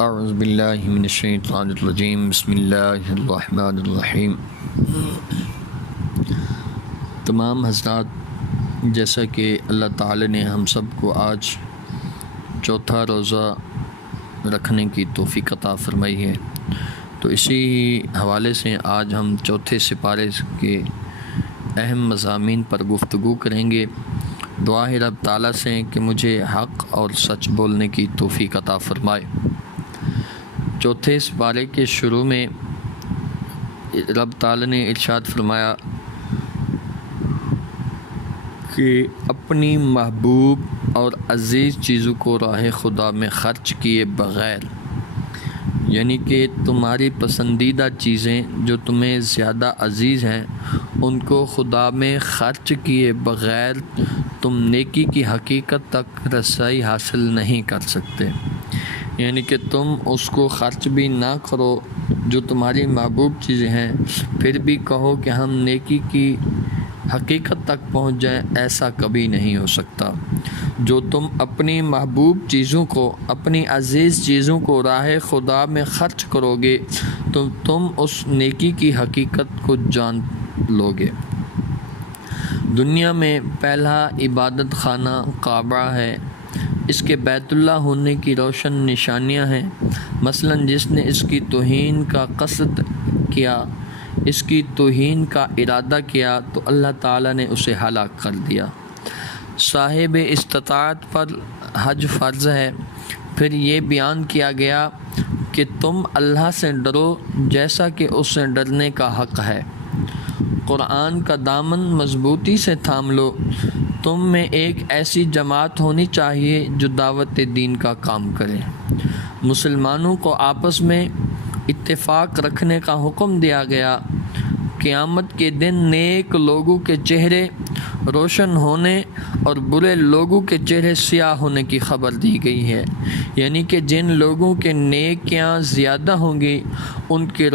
اعوذ باللہ من الشیطان الرجیم بسم اللہ الرحمن الرحیم۔ تمام حضرات، جیسا کہ اللہ تعالی نے ہم سب کو آج چوتھا روزہ رکھنے کی توفیق عطا فرمائی ہے، تو اسی حوالے سے آج ہم چوتھے سپارے کے اہم مضامین پر گفتگو کریں گے۔ دعا ہے رب تعالیٰ سے کہ مجھے حق اور سچ بولنے کی توفیق عطا فرمائے۔ چوتھے سپارے کے شروع میں رب تعالیٰ نے ارشاد فرمایا کہ اپنی محبوب اور عزیز چیزوں کو راہ خدا میں خرچ کیے بغیر، یعنی کہ تمہاری پسندیدہ چیزیں جو تمہیں زیادہ عزیز ہیں ان کو خدا میں خرچ کیے بغیر تم نیکی کی حقیقت تک رسائی حاصل نہیں کر سکتے۔ یعنی کہ تم اس کو خرچ بھی نہ کرو جو تمہاری محبوب چیزیں ہیں، پھر بھی کہو کہ ہم نیکی کی حقیقت تک پہنچ جائیں، ایسا کبھی نہیں ہو سکتا۔ جو تم اپنی محبوب چیزوں کو، اپنی عزیز چیزوں کو راہ خدا میں خرچ کرو گے تو تم اس نیکی کی حقیقت کو جان لو گے۔ دنیا میں پہلا عبادت خانہ کعبہ ہے، اس کے بیت اللہ ہونے کی روشن نشانیاں ہیں۔ مثلا جس نے اس کی توہین کا قصد کیا، اس کی توہین کا ارادہ کیا تو اللہ تعالیٰ نے اسے ہلاک کر دیا۔ صاحب استطاعت پر حج فرض ہے، پھر یہ بیان کیا گیا کہ تم اللہ سے ڈرو جیسا کہ اس سے ڈرنے کا حق ہے۔ قرآن کا دامن مضبوطی سے تھام لو۔ تم میں ایک ایسی جماعت ہونی چاہیے جو دعوت دین کا کام کرے۔ مسلمانوں کو آپس میں اتفاق رکھنے کا حکم دیا گیا۔ قیامت کے دن نیک لوگوں کے چہرے روشن ہونے اور برے لوگوں کے چہرے سیاہ ہونے کی خبر دی گئی ہے، یعنی کہ جن لوگوں کے نیکیاں زیادہ ہوں گی ان کے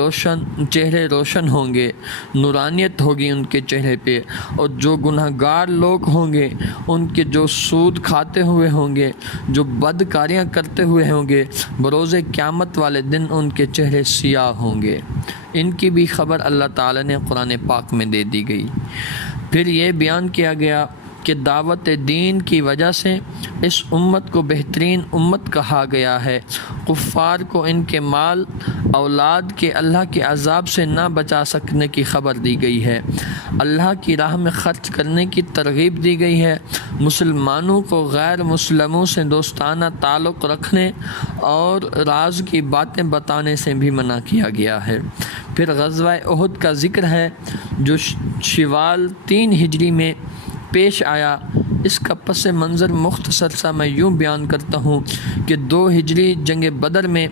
چہرے روشن ہوں گے، نورانیت ہوگی ان کے چہرے پہ، اور جو گنہگار لوگ ہوں گے، ان کے جو سود کھاتے ہوئے ہوں گے، جو بدکاریاں کرتے ہوئے ہوں گے، بروز قیامت والے دن ان کے چہرے سیاہ ہوں گے۔ ان کی بھی خبر اللہ تعالی نے قرآن پاک میں دے دی گئی۔ پھر یہ بیان کیا گیا کہ دعوت دین کی وجہ سے اس امت کو بہترین امت کہا گیا ہے۔ کفار کو ان کے مال اولاد کے اللہ کے عذاب سے نہ بچا سکنے کی خبر دی گئی ہے۔ اللہ کی راہ میں خرچ کرنے کی ترغیب دی گئی ہے۔ مسلمانوں کو غیر مسلموں سے دوستانہ تعلق رکھنے اور راز کی باتیں بتانے سے بھی منع کیا گیا ہے۔ پھر غزوہ احد کا ذکر ہے جو شوال 3 ہجری میں پیش آیا۔ اس کا پس منظر مختصر سا میں یوں بیان کرتا ہوں کہ 2 ہجری جنگ بدر میں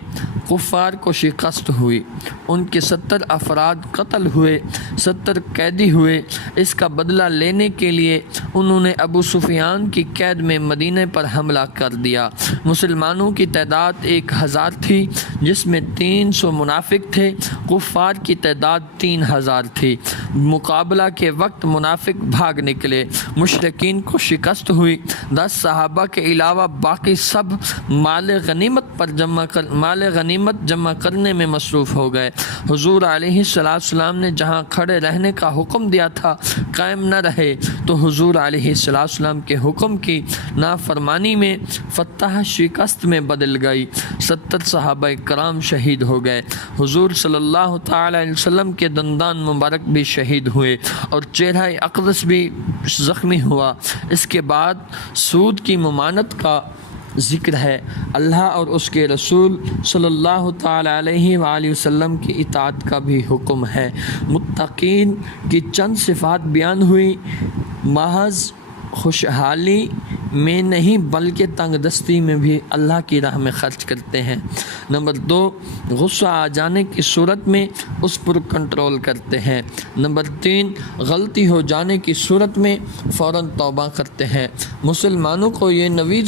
کفار کو شکست ہوئی، ان کے 70 افراد قتل ہوئے، 70 قیدی ہوئے۔ اس کا بدلہ لینے کے لیے انہوں نے ابو سفیان کی قید میں مدینہ پر حملہ کر دیا۔ مسلمانوں کی تعداد 1000 تھی، جس میں 300 منافق تھے، کفار کی تعداد 3000 تھی۔ مقابلہ کے وقت منافق بھاگ نکلے، مشرکین کو شکست ہوئی۔ 10 صحابہ کے علاوہ باقی سب مال غنیمت جمع کرنے میں مصروف ہو گئے۔ حضور علیہ السلام نے جہاں کھڑے رہنے کا حکم دیا تھا قائم نہ رہے تو حضور علیہ السلام کے حکم کی نافرمانی میں فتح شکست میں بدل گئی۔ 70 صحابہ کرام شہید ہو گئے۔ حضور صلی اللہ تعالی علیہ وسلم کے دندان مبارک بھی شہید ہوئے اور چہرہ اقدس بھی زخمی ہوا۔ اس کے بعد سود کی ممانعت کا ذکر ہے۔ اللہ اور اس کے رسول صلی اللہ تعالی علیہ وآلہ وسلم کی اطاعت کا بھی حکم ہے۔ متقین کی چند صفات بیان ہوئی۔ محض خوشحالی میں نہیں بلکہ تنگ دستی میں بھی اللہ کی راہ میں خرچ کرتے ہیں۔ نمبر 2، غصہ آ جانے کی صورت میں اس پر کنٹرول کرتے ہیں۔ نمبر 3، غلطی ہو جانے کی صورت میں فوراً توبہ کرتے ہیں۔ مسلمانوں کو یہ نوید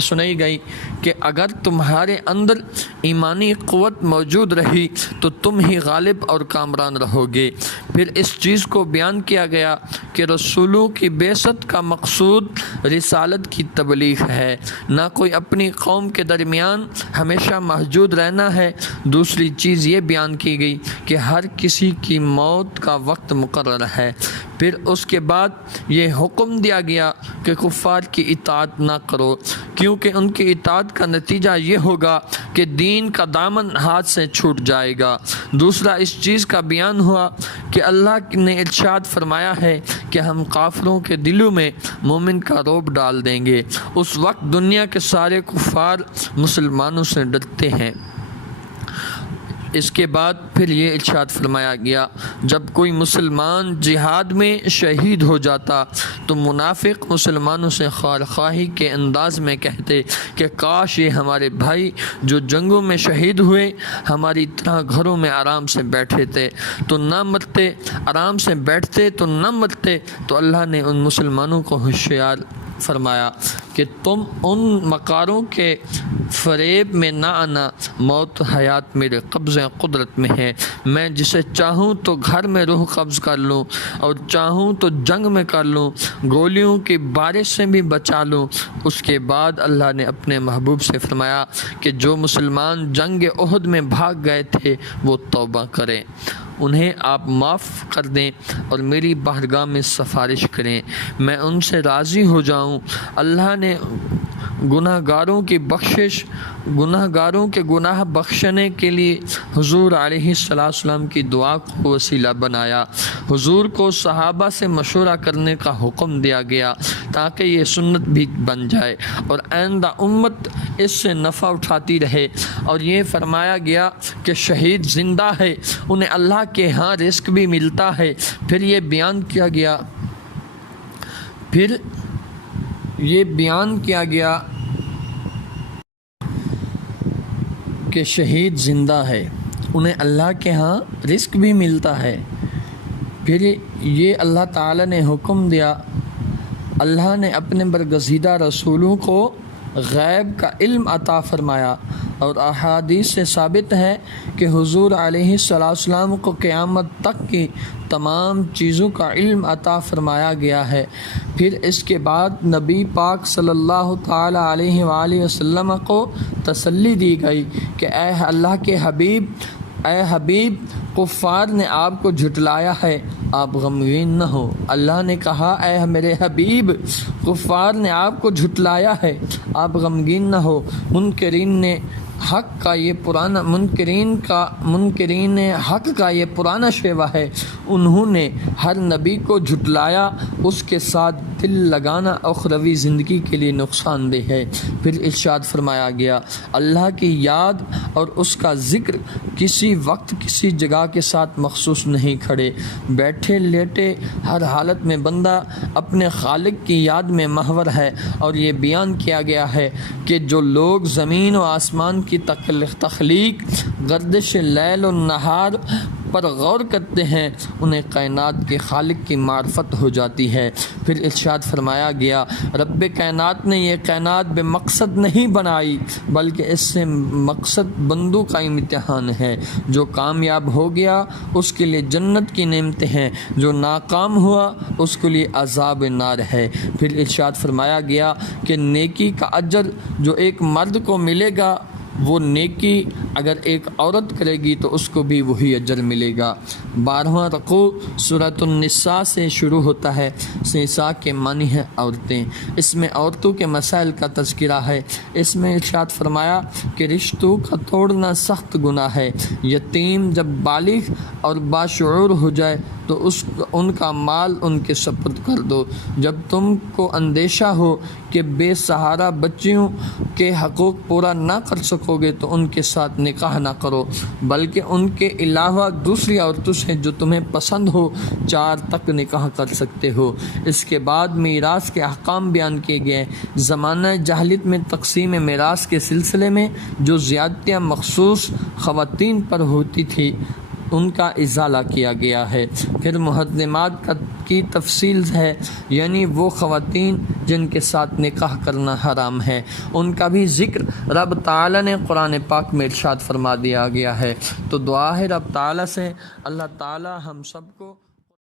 سنائی گئی کہ اگر تمہارے اندر ایمانی قوت موجود رہی تو تم ہی غالب اور کامران رہو گے۔ پھر اس چیز کو بیان کیا گیا کہ رسولوں کی بعثت کا مقصود رسالت کی تبلیغ ہے، نہ کوئی اپنی قوم کے درمیان ہمیشہ موجود رہنا ہے۔ دوسری چیز یہ بیان کی گئی کہ ہر کسی کی موت کا وقت مقرر ہے۔ پھر اس کے بعد یہ حکم دیا گیا کہ کفار کی اطاعت نہ کرو، کیونکہ ان کی اطاعت کا نتیجہ یہ ہوگا کہ دین کا دامن ہاتھ سے چھوٹ جائے گا۔ دوسرا اس چیز کا بیان ہوا کہ اللہ نے ارشاد فرمایا ہے کہ ہم کافروں کے دلوں میں مومن کا رعب ڈال دیں گے۔ اس وقت دنیا کے سارے کفار مسلمانوں سے ڈرتے ہیں۔ اس کے بعد پھر یہ ارشاد فرمایا گیا جب کوئی مسلمان جہاد میں شہید ہو جاتا تو منافق مسلمانوں سے خواہی کے انداز میں کہتے کہ کاش یہ ہمارے بھائی جو جنگوں میں شہید ہوئے ہماری طرح گھروں میں آرام سے بیٹھے تھے تو نہ مرتے، آرام سے بیٹھتے تو نہ مرتے۔ تو اللہ نے ان مسلمانوں کو ہوشیار فرمایا کہ تم ان مکاروں کے فریب میں نہ آنا، موت حیات میرے قبضہ قدرت میں ہے، میں جسے چاہوں تو گھر میں روح قبض کر لوں اور چاہوں تو جنگ میں کر لوں، گولیوں کی بارش سے بھی بچا لوں۔ اس کے بعد اللہ نے اپنے محبوب سے فرمایا کہ جو مسلمان جنگ احد میں بھاگ گئے تھے وہ توبہ کریں، انہیں آپ معاف کر دیں اور میری بارگاہ میں سفارش کریں، میں ان سے راضی ہو جاؤں۔ اللہ نے گناہ گاروں کے گناہ بخشنے کے لیے حضور علیہ السلام کی دعا کو وسیلہ بنایا۔ حضور کو صحابہ سے مشورہ کرنے کا حکم دیا گیا تاکہ یہ سنت بھی بن جائے اور آئندہ امت اس سے نفع اٹھاتی رہے، اور یہ فرمایا گیا کہ شہید زندہ ہے، انہیں اللہ کے ہاں رزق بھی ملتا ہے۔ پھر یہ بیان کیا گیا کہ شہید زندہ ہے، انہیں اللہ کے ہاں رزق بھی ملتا ہے۔ پھر یہ اللہ تعالیٰ نے حکم دیا، اللہ نے اپنے برگزیدہ رسولوں کو غیب کا علم عطا فرمایا، اور احادیث سے ثابت ہے کہ حضور علیہ السلام کو قیامت تک کی تمام چیزوں کا علم عطا فرمایا گیا ہے۔ پھر اس کے بعد نبی پاک صلی اللہ تعالی علیہ وآلہ وسلم کو تسلی دی گئی کہ اے اللہ کے حبیب کفار نے آپ کو جھٹلایا ہے، آپ غمگین نہ ہو۔ اللہ نے کہا اے میرے حبیب کفار نے آپ کو جھٹلایا ہے، آپ غمگین نہ ہو۔ منکرین حق کا یہ پرانا شیوہ ہے، انہوں نے ہر نبی کو جھٹلایا، اس کے ساتھ دل لگانا اخروی زندگی کے لیے نقصان دہ ہے۔ پھر ارشاد فرمایا گیا اللہ کی یاد اور اس کا ذکر کسی وقت کسی جگہ کے ساتھ مخصوص نہیں کھڑے، بیٹھے لیٹے ہر حالت میں بندہ اپنے خالق کی یاد میں محور ہے۔ اور یہ بیان کیا گیا ہے کہ جو لوگ زمین و آسمان کی تخلیق، گردش لیل و نہار پر غور کرتے ہیں انہیں کائنات کے خالق کی معرفت ہو جاتی ہے۔ پھر ارشاد فرمایا گیا رب کائنات نے یہ کائنات بے مقصد نہیں بنائی بلکہ اس سے مقصد بندوں کا امتحان ہے، جو کامیاب ہو گیا اس کے لیے جنت کی نعمتیں ہیں، جو ناکام ہوا اس کے لیے عذاب نار ہے۔ پھر ارشاد فرمایا گیا کہ نیکی کا اجر جو ایک مرد کو ملے گا وہ نیکی اگر ایک عورت کرے گی تو اس کو بھی وہی اجر ملے گا۔ 12واں رکوع سورۃ النساء سے شروع ہوتا ہے۔ نساء کے معنی ہے عورتیں، اس میں عورتوں کے مسائل کا تذکرہ ہے۔ اس میں ارشاد فرمایا کہ رشتوں کا توڑنا سخت گناہ ہے، یتیم جب بالغ اور باشعور ہو جائے تو ان کا مال ان کے سپرد کر دو۔ جب تم کو اندیشہ ہو کہ بے سہارا بچیوں کے حقوق پورا نہ کر سکو گے تو ان کے ساتھ نکاح نہ کرو، بلکہ ان کے علاوہ دوسری عورتوں سے جو تمہیں پسند ہو 4 تک نکاح کر سکتے ہو۔ اس کے بعد میراث کے احکام بیان کیے گئے۔ زمانہ جاہلیت میں تقسیم میراث کے سلسلے میں جو زیادتیاں مخصوص خواتین پر ہوتی تھی ان کا ازالہ کیا گیا ہے۔ پھر محرمات کی تفصیل ہے، یعنی وہ خواتین جن کے ساتھ نکاح کرنا حرام ہے ان کا بھی ذکر رب تعالی نے قرآن پاک میں ارشاد فرما دیا گیا ہے۔ تو دعا ہے رب تعالی سے اللہ تعالی ہم سب کو